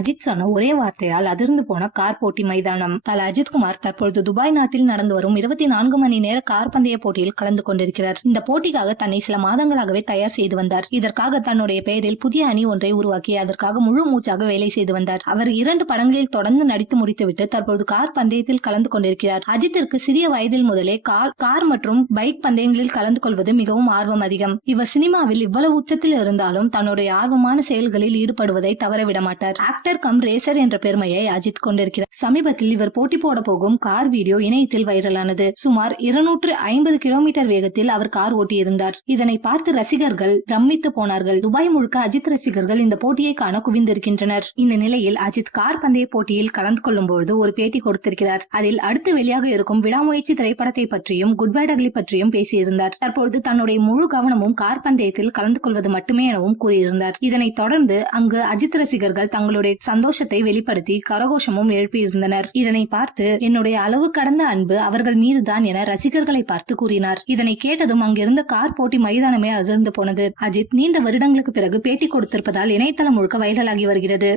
அஜித் சொன்ன ஒரே வார்த்தையால் அதிர்ந்து போன கார் போட்டி மைதானம். தல அஜித்குமார் தற்பொழுது துபாய் நாட்டில் நடந்து வரும் 24 மணி நேர கார் பந்தய போட்டியில் கலந்து கொண்டிருக்கிறார். இந்த போட்டிக்காக தன்னை சில மாதங்களாகவே தயார் செய்து வந்தார். இதற்காக தன்னுடைய பெயரில் புதிய அணி ஒன்றை உருவாக்கி அதற்காக முழு மூச்சாக வேலை செய்து வந்தார். அவர் 2 படங்களில் தொடர்ந்து நடித்து முடித்துவிட்டு தற்பொழுது கார் பந்தயத்தில் கலந்து கொண்டிருக்கிறார். அஜித்திற்கு சிறிய வயதில் முதலே கார் மற்றும் பைக் பந்தயங்களில் கலந்து கொள்வது மிகவும் ஆர்வம் அதிகம். இவர் சினிமாவில் இவ்வளவு உச்சத்தில் இருந்தாலும் தன்னுடைய ஆர்வமான செயல்களில் ஈடுபடுவதை தவறவிட மாட்டார். ஆக்டர் கம் ரேசர் என்ற பெருமையை அஜித் கொண்டிருக்கிறார். சமீபத்தில் இவர் போட்டி போட போகும் கார் வீடியோ இணையத்தில் வைரலானது. சுமார் 250 கிலோமீட்டர் வேகத்தில் அவர் கார் ஓட்டியிருந்தார். இதனை பார்த்து ரசிகர்கள் பிரமித்து போனார்கள். துபாய் முழுக்க அஜித் ரசிகர்கள் இந்த போட்டியை காண குவிந்திருக்கின்றனர். இந்த நிலையில் அஜித் கார் பந்தய போட்டியில் கலந்து கொள்ளும் பொழுது ஒரு பேட்டி கொடுத்திருக்கிறார். அதில் அடுத்து வெளியாக இருக்கும் விடாமுயற்சி திரைப்படத்தை பற்றியும் குட் பை டக்லி பற்றியும் பேசியிருந்தார். தற்பொழுது தன்னுடைய முழு கவனமும் கார் பந்தயத்தில் கலந்து கொள்வது மட்டுமே எனவும் கூறியிருந்தார். இதனைத் தொடர்ந்து அங்கு அஜித் ரசிகர்கள் தங்களுடைய சந்தோஷத்தை வெளிப்படுத்தி கரகோஷமும் எழுப்பியிருந்தனர். இதனை பார்த்து என்னுடைய அளவு கடந்த அன்பு அவர்கள் மீதுதான் என ரசிகர்களை பார்த்து கூறினார். இதனை கேட்டதும் அங்கிருந்த கார் போட்டி மைதானமே அதிர்ந்து போனது. அஜித் நீண்ட வருடங்களுக்கு பிறகு பேட்டி கொடுத்திருப்பதால் இணையதளம் முழுக்க வைரலாகி வருகிறது.